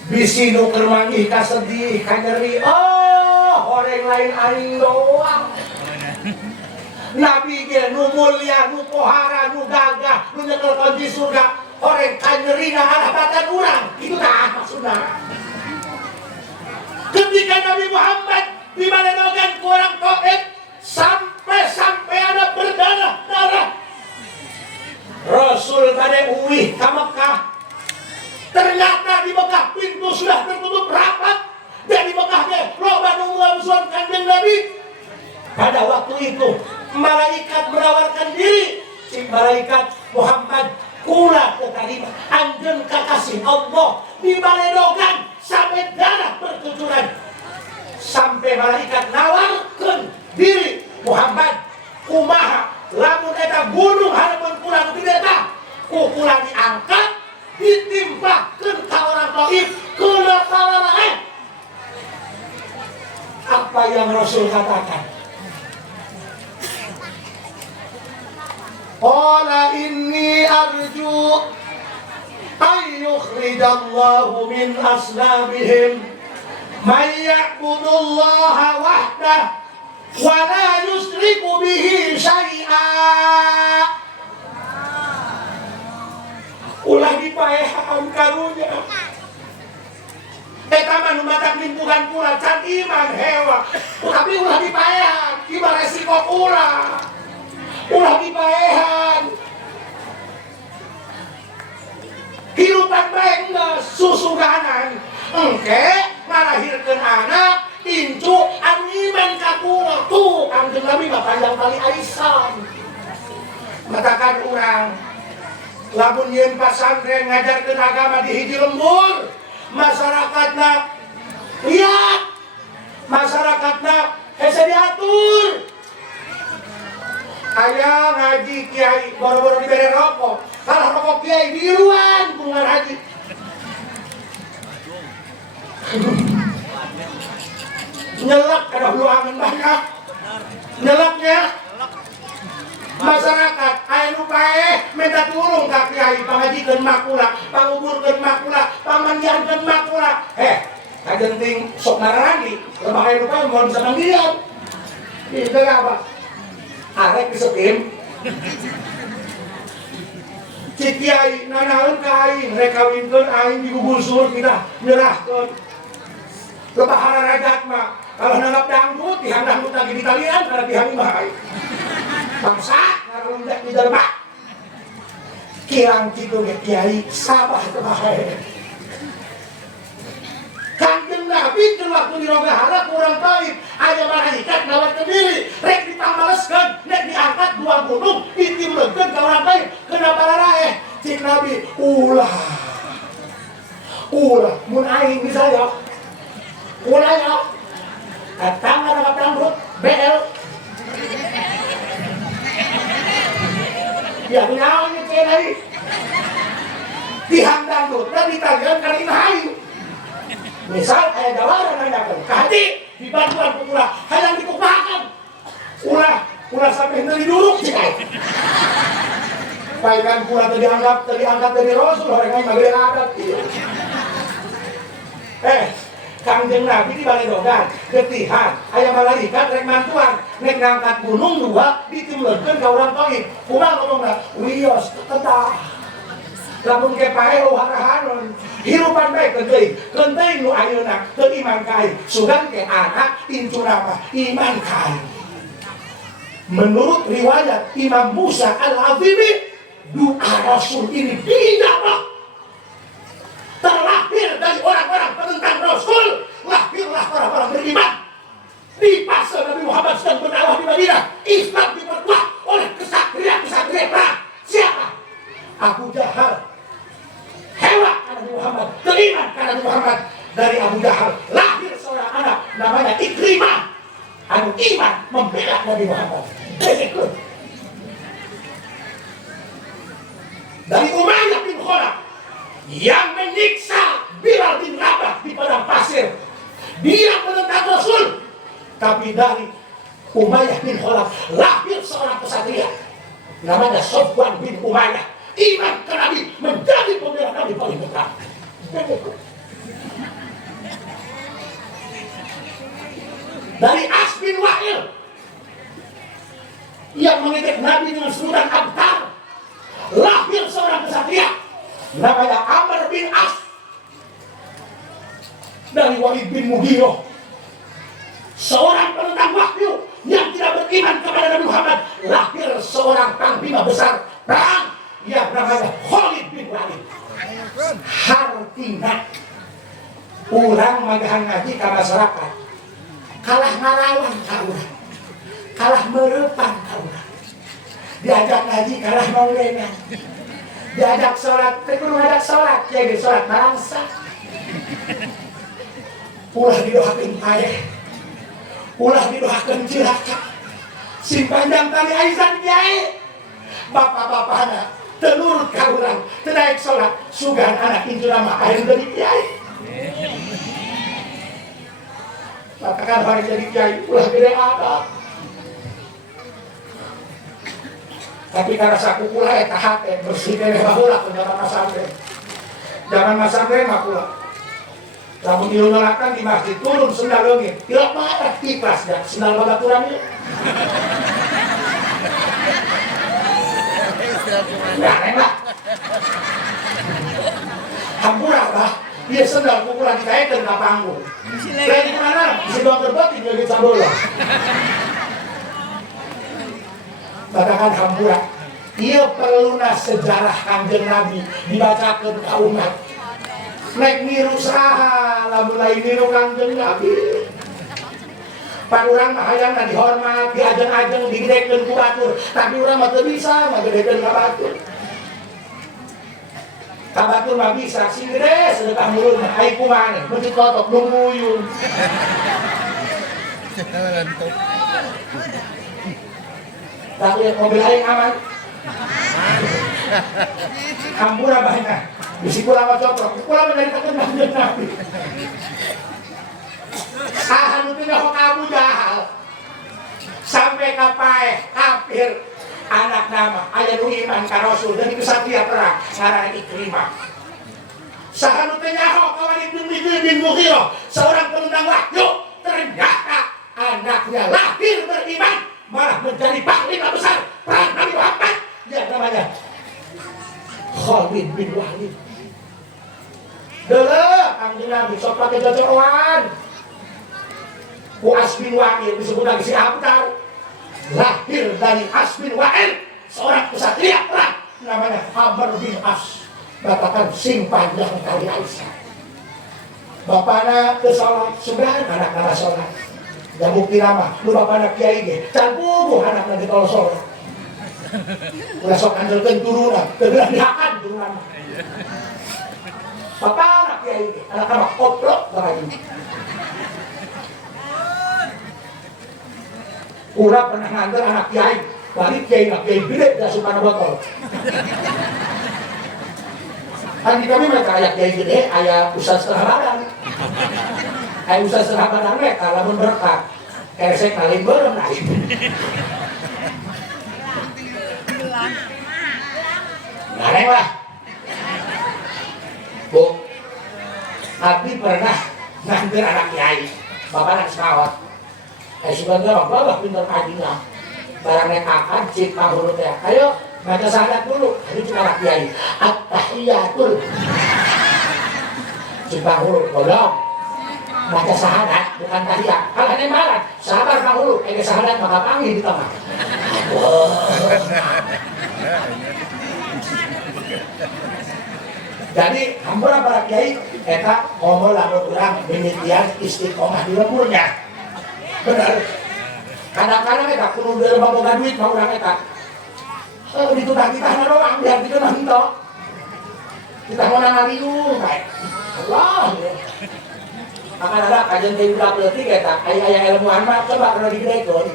Bisi nu keur manggih ka sedih ka nyeri, horeng lain aing doang. Nabi ge nu mulia, nu pohara, nu gagah, nu nyekelkeun di surga, horeng ka nyerina arah badan urang. Itu tah maksudna. Ketika Nabi Muhammad dibaledogan ku orang Taif sampai ada berdarah-darah. Rasul tadi uwih ke Mekah. Ternyata di Mekah pintu sudah tertutup rapat. Dan di Mekah loba nu musuhan kanjeng Nabi. Pada waktu itu malaikat menawarkan diri. Si malaikat Muhammad kula ke kalimah anjeun kakasih Allah dibaledogan sampai darah bercucuran. Sampai malaikat nawarkan diri Muhammad kumaha lamun eta gunung harapan kula nu gede tah ku kula diangkat ditimpakeun ka orang Taif kula salarae. Apa yang Rasul katakan? Qala inni arju an yukhrijallahu min aslabihim man ya'budullaha wahdah wa la yusriku bihi syai'a. Ulah dipaehan karunya. Eta mah nu matak lingkungan kula can iman hewa. Tapi ulah dipaehan, ieu resiko kula. Ulah dipaehan. Hirupan bae geus susuganan. Engke ngalahirkeun anak incu anu iman ka kula. Tuh kanjeng Nabi mah panjang kali arisan. Matakan urang lamun yeun pasantren ngajarkeun agama di hiji lembur, masyarakatna lihat, masyarakatna hese diatur. Aya ngaji kiai boro-boro dibere rokok, kalah rokok kiai biruan ku ngaji. Nyelak kada huluangan banyak. Nyelaknya masyarakat aya nu bae minta tulung ka kiai pangajikeun makula, panguburkeun makula, pamandiankeun makula. Kajenting sok narandi, lemah aya nu bae mun bisa mangdian. Itu apa? Arek disetim. Cik kiai nanaeun ka aing, rek kawinkeun aing digugusur kita nyerahkeun. Lemah hararajat mah kalau nanggap dangdut, tihang dangdut lagi di talian karena tihang imah aing. Bangsa ngarundak di jelema kirang kitu ge kiai sabah teu bae Kanjeng Nabi teu waktu di Rogahala kurang taib aya malaikat nawatkeun diri rek dipamaleskeun nek diangkat dua gunung ditimleunkeun ka urang taib kenapa raraeh cik Nabi ulah mun aing bisa ya ulah ya datang ngarep dangdut BL ya naonnya cek dari tihang dangdut dan ditagihkan karena imah aing misal aya dawaran nanyakeun ka hati di bantuan ulah hayang dikupakan ulah sampai henteu diduruk cik aing paikan ulah teu diangkat dari Rasul orang aing mah gede adat ieu Kanjeng Nabi di Baledogan getihan aya malaikat rek mantuan nek ngangkat gunung dua ditimleunkeun ka urang taib kumaha ngomongna wios tetah lamun ke pae harahanon hirupan bae geunteuing nu ayeuna teu iman ka aing sugan ke anak incuna mah iman ka aing menurut riwayat Imam Musa Al-Azimi doa Rasul ini tidak terlahir dari orang-orang penentang Rasul, lahirlah orang-orang beriman. Di masa Nabi Muhammad sedang berdakwah di Madinah, Islam diperkuat oleh kesatria-kesatria perang. Siapa? Abu Jahal. Hewa karena Nabi Muhammad, teriman karena Nabi Muhammad. Dari Abu Jahal lahir seorang anak namanya Ikrimah. Anu iman membela Nabi Muhammad. Dari Umayyah bin Khalaf yang menyiksa Bilal bin Rabah di padang pasir, dia menentang Rasul. Tapi dari Umayyah bin Khalaf lahir seorang kesatria namanya Sofwan bin Umayyah, iman ke Nabi, menjadi pembela Nabi paling besar. Dari As bin Wa'il yang mengejek Nabi dengan sebutan Abtar, lahir seorang kesatria namanya Amr bin As. Dari Walid bin Mughirah, seorang penentang wahyu yang tidak beriman kepada Nabi Muhammad, lahir seorang panglima besar perang yang namanya Khalid bin Walid. Hartina urang magahan ngaji ke masyarakat kalah ngalawan ka urang, kalah mereupan ka urang, diajak ngaji kalah maulengan, diajak sholat, kudu ngajak sholat, jadi sholat bangsa. Ulah didoakeun paeh, ulah didoakeun cilaka. Sing panjang tali aizan kiai, bapak-bapakna teu nurut ka urang, teu daek sholat, sugan anak incuna mah ayeuna jadi kiai. Katakan hari jadi kiai, ulah gede adat. Tapi karena saku pula eta hate bersih keneh baheula ke zaman masantren. Zaman masantren mah pula. Lamun dilunalakan di masjid turun sendal leungit. Tilak mah tiplas dah sendal babaturan ieu. Nah, lah. Hampura bah, ieu sendal pukulan ditaekeun ka panggung. Lain mana? Bisa doang terbati jadi sabola. Katakan hampura, ia perlulah sejarah Kanjeng Nabi dibacakan ke umat. Nek niru saha, lamun lain niru Kanjeng Nabi. Pan urang mah hayangna dihormat, diajeng-ajeng, digedekeun ku batur, tapi urang mah teu bisa ngagedekeun ka batur. Ka batur mah bisa, sing gede sedekah mulun mah ai kumaha, mun dikotok nungguyun. Tapi mobil aing aman. Hampura banyak. Bisi kula mah coprok. Kula menjadi terkenal Kanjeng Nabi. Anu teh kok Abu Jahal. Sampai ka paeh kafir. anak nama aya nu iman ka Rasul dari kesatria perang ngaranna Ikrimah. Saha nu teh nyaho ka Walid bin Mughirah, seorang penendang wahyu, ternyata anaknya lahir beriman, malah menjadi panglima besar perang Nabi Muhammad yang namanya Khalid bin Walid. Deuleuh Kangjeng Nabi sok pake jojoroan. As bin Wa'il disebut lagi si Abdar, lahir dari As bin Wa'il, seorang kesatria perang namanya Amr bin As. Katakan sing panjang kali Aisyah. Bapakna ke sholat sudah anak-anak sholat. Dan bukti nama, lu bapakna kiai ge, can bubuh anakna di tol sholat. Ulah sok anjelkeun turunan, kegeran dihakan turunan. Bapakna kiai ge, anak-anak koplok baraji. Ulah pernah nganter anak kiai, balik kiai gede dah supana botol. Kan di kami mereka ayat kiai gede, ayat ustaz setengah badan. Ayat ustaz setengah badan mereka, lamun berkat. Keresek kali berem naik. Ngareng lah. Bu, Nabi pernah nganter anak kiai, bapak anak sekawat. Sebenarnya bapak pintar kajinya. Barang nekakan, cik kahulu teh. Ayo, baca syahadat dulu. Ini cuma anak kiai. At-tahiyatul. Cik kahulu, tolong. Baca syahadat, bukan tahiyat. Kalau ini malah, sabar kahulu. Ini syahadat maka panggil di tengah. Jadi, hampir para kiai, eta ngomong lamun urang minitian istiqomah di lemurnya. Benar. Kadang-kadang eta kudu deuleu boga duit mah urang eta. Ditutang kita doang biar kita nanto. Kita mau ngaliung bae. Allah. Akan ada kajian teh budak leutik eta, aya ilmuan mah coba kalau digedekeun.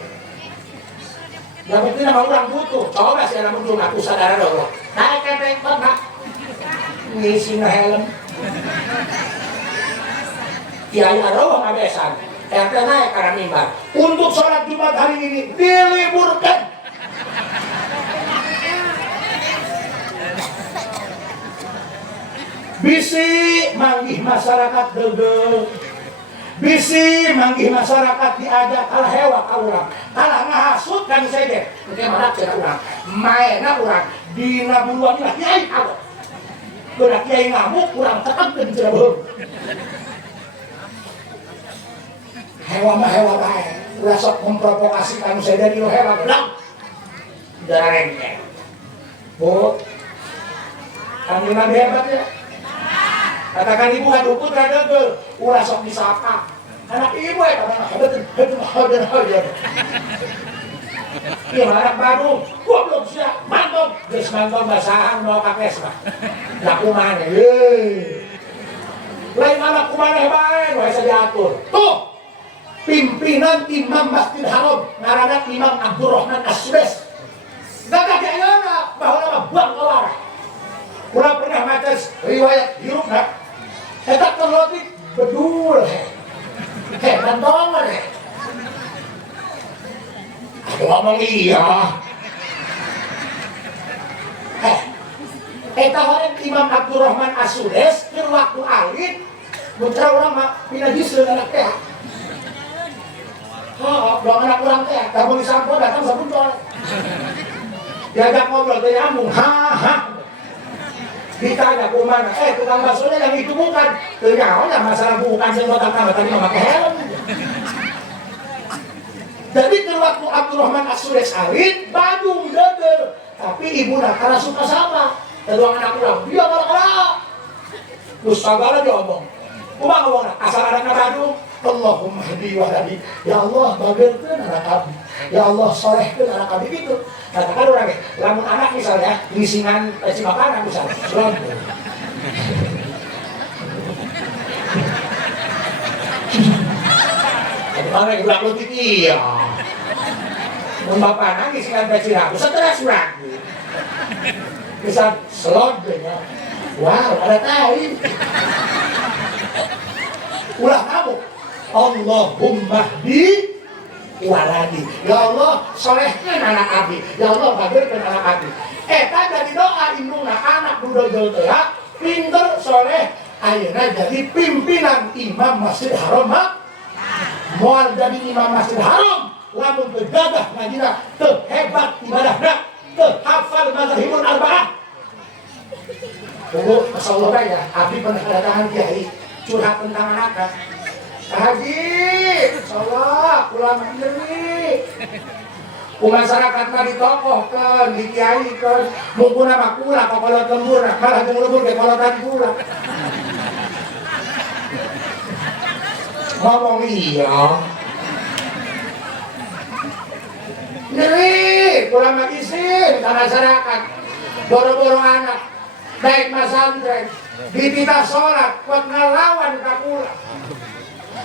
Yang penting nama urang butuh. Coba sih lamun jeung aku sadar Allah. Naik kepeng Pak. Ngisi helm. Kiai arwah ngabesan. RT naik karena mimbar. Untuk sholat Jumat hari ini diliburkan. Bisi manggih masyarakat degel. Bisi manggih masyarakat diajak kalah hewa ka urang. Kalah ngahasut kan saya. Bagaimana cara urang? Maena urang dina buruan lah kiai awak. Berak kiai ngamuk urang tekan ke dina buruan. Hewa mah hewa baik. Ulah sok memprovokasi kamu saya dari hewa gelang. Udara rengkeng. Bu, kamu Nabi hebat ya? Katakan ibu haduh putra degel. Ulah sok disapa. Anak ibu ya, hadir. Iya anak baru. Gua belum siap. Mantap. Geus mantap basahan mau kakes mah. Lah kumaha ye. Lain anak kumaha bae, wae diatur. Tuh. Pimpinan Imam Masjid Haram ngaranna Imam Abdurrahman As-Sudais. Gagah diayeuna bahwa nama buang keluar. Ulah pernah maca riwayat hirupna. Eta terlotik bedul he. Nantong he. Aku ngomong iya. Eta orang Imam Abdurrahman As-Sudais keur waktu alit mutra urang mah pinajiskeun anak teh. Oh, dong anak kurang teh, kamu disampo datang sabuntol. Diajak ngobrol teh nyambung, ha. Ditanya kumana, tukang baksonya yang itu bukan. Ternyata masalah bukan yang botak nama tadi memakai helm. Jadi ke waktu Abdurrahman As-Sudais alit, Badung degel. Tapi ibu karena suka sama. Kedua anak kurang, dia malah terus sagala dia ngomong. Kumaha ngomongna? Asal anakna Badung. Allahumma hadi wa hadi. Ya Allah bagerkeun anak abdi. Ya Allah solehkeun anak abdi gitu. Katakan orang lamun anak misalnya ngisingan si makanan misalnya. Sulam. Ada yang budak leutik iya. Mun bapana ngisingan peciraku stres urang. Bisa selod nya. Wow, ada tai. Ulah kamu Allahumma hdi waladi. Ya Allah, solehkeun anak abdi. Ya Allah, bageurkeun anak abdi. Eta jadi doa indungna anak budodol teh pinter soleh. Ayeuna jadi pimpinan imam Masjid Haram. Moal jadi imam Masjid Haram, lamun teu gagah ngajina, teu hebat ibadahna, teu hafal mazhabul arba'ah. Tunggu, masyaallah ya, abdi pernah kedatangan kiai curhat tentang anaknya. Haji, masyaallah, ulama ini. Masyarakat mah ditokohkeun, dikiaikeun, mungkuna mah kula kolot lembur, malah jeung lembur ge kolotan kula. Ngomong iya. Nyeri, kula mah isin ka masyarakat. Boro-boro anak naik masantren, dititah sholat, kuat ngelawan ka kula.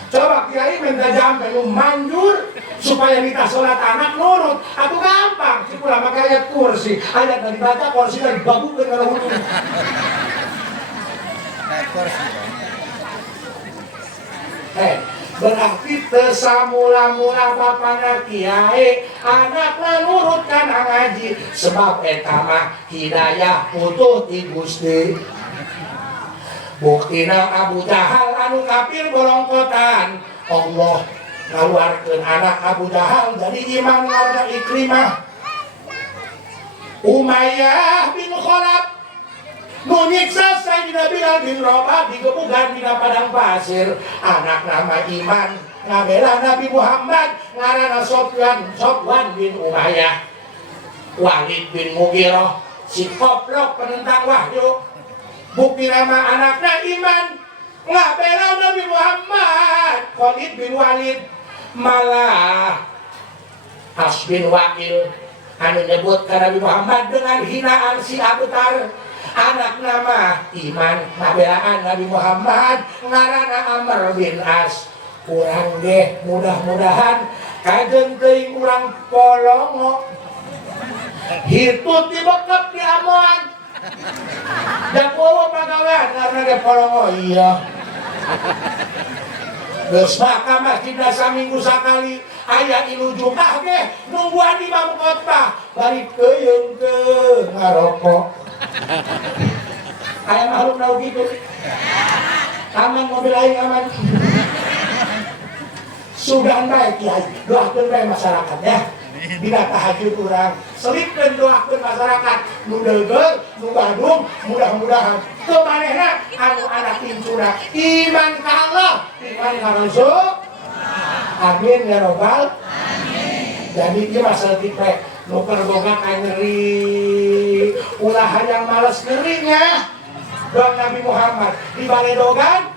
Coba kiai minta jampe lu manjur supaya minta sholat anak nurut. Aku gampang, si kula pakai ayat kursi. Ayat dari baca kursi dari babukeun kalau hukum. Berarti tersamula-mula bapaknya kiai, anaknya nurut kana ngaji. Sebab eta mah hidayah putuh ti Gusti. Buktina Abu Jahal anu kafir bolongkotan, Allah ngaluarkeun anak Abu Jahal jadi imam ngaranna Ikrimah. Umayyah bin Khalaf nu nyiksa Sayyidina Bilal bin Rabah digebugan dina padang pasir. Anak nama Iman ngabela Nabi Muhammad ngaranna Sofwan bin Umayyah. Walid bin Mughirah si koplok penentang wahyu. Bukti nama anaknya Iman ngabela Nabi Muhammad. Khalid bin Walid malah As bin Waqil anu nyebut ka Nabi Muhammad dengan hinaan si Abu Tar. Anak nama Iman ngabelaan Nabi Muhammad ngaranna Amr bin As. Urang deh mudah-mudahan kajeun teuing urang polongo hitut dibekep di amoan. Dan bawa pagawean karena dia polongo iya. Geus maka masjid saminggu sakali aya ilu Jumat ge nungguan imam khotbah bari teuyeung ke ngarokok. Aya makhluk nau gitu. Aman mobil aing aman. Sudah baik kiai, doakeun bae masyarakat ya. Bila tahajud urang, selipkeun doakeun masyarakat nu deugeur, nu Bandung, mudah-mudahan teu manehna anu anak incuna iman ka Allah, iman ka Rasul. Amin ya robbal alamin. Jadi ieu masalah tipe nu perboga ka nyeri, ulah hayang males nyerinya. Doa Nabi Muhammad di baledogan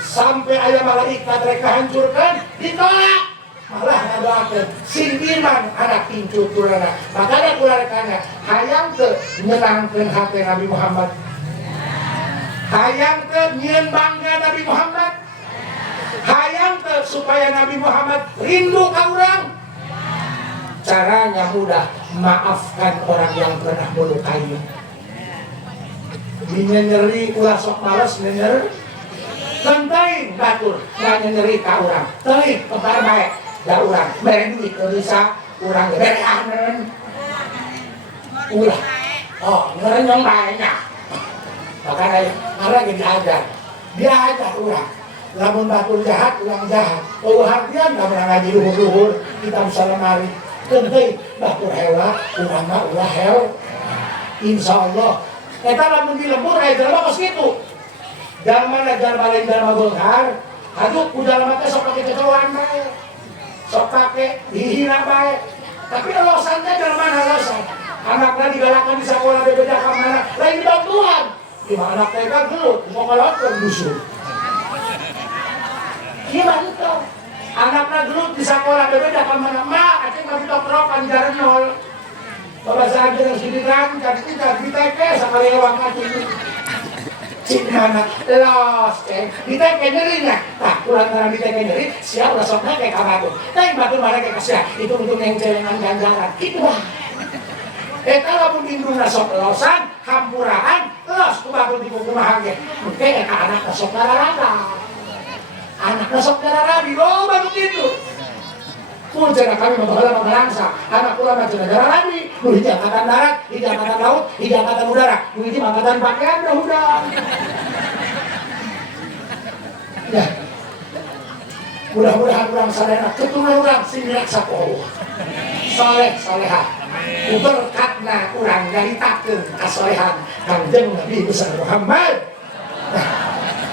sampai aya malaikat rek hancurkeun ditolak. Malah ngadoakeun sing iman anak pincu turana. Makanya kula rekana hayang teu nyenangkeun hate Nabi Muhammad. Hayang teu nyieun bangga Nabi Muhammad. Hayang teu supaya Nabi Muhammad rindu ka urang. Caranya mudah, maafkan orang yang pernah melukai. Dinya nyeri ulah sok males nyeri. Kentain batur ngan nyeri ka urang. Teuing kebar bae. Da urang mere duit teu bisa urang mere anen. Ulah. Oh, ngerenyong bae nya. Makanya arang diajar. Diajar urang. Lamun batur jahat, urang jahat. Eueuh hartian lamun ngaji luhur-luhur kita bisa lemari. Teuing batur heula, urang mah ulah hel. Insyaallah. Eta lamun di lembur aya jelema kos kitu. Jalma lain jalma beunghar. Aduh, ku jalma teh sok pake kecoan bae. Sok pake dihina bae. Tapi alosan teh jalma alosan. Anakna digalakan di sakola bebeda ka mana? Lain dibantuan. Di mana anak teh kan gelut, mokolotkeun dusun. Gimana itu? Anakna gelut di sakola bebeda ka mana? Ma, acing mah ditokrokan jarenol. Bapak saja yang sini kan, jadi kita diteke sekali lewat mati. Cik mana los, diteke nyerinya. Tak pulang karena diteke nyeri, siap resoknya kayak kabatu. Tapi batu mana kayak kesia, itu untuk yang celengan ganjaran. Itu lah. Kalau pun indung resok losan, hampuraan, los tuh batu di kuku mahage. Mungkin anak resok darah-darah. Anak resok darah-darah, oh baru gitu. Pujana kami menghala mengelangsa, anak ulama negara lami, nu hiji angkatan darat, hiji angkatan laut, hiji angkatan udara, nu hiji angkatan pakaian dah udah. Ya, mudah-mudahan orang sadaya keturunan orang siniak sapoh, soleh soleha, berkatna orang nyaritakeun kasolehan Kangjeng Nabi besar Muhammad. Nah,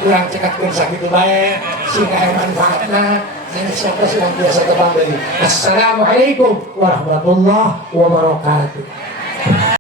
orang cekatkeun sakitu bae, sehingga manfaatna. Ini siapa sih yang biasa tebang dari Assalamualaikum warahmatullahi wabarakatuh.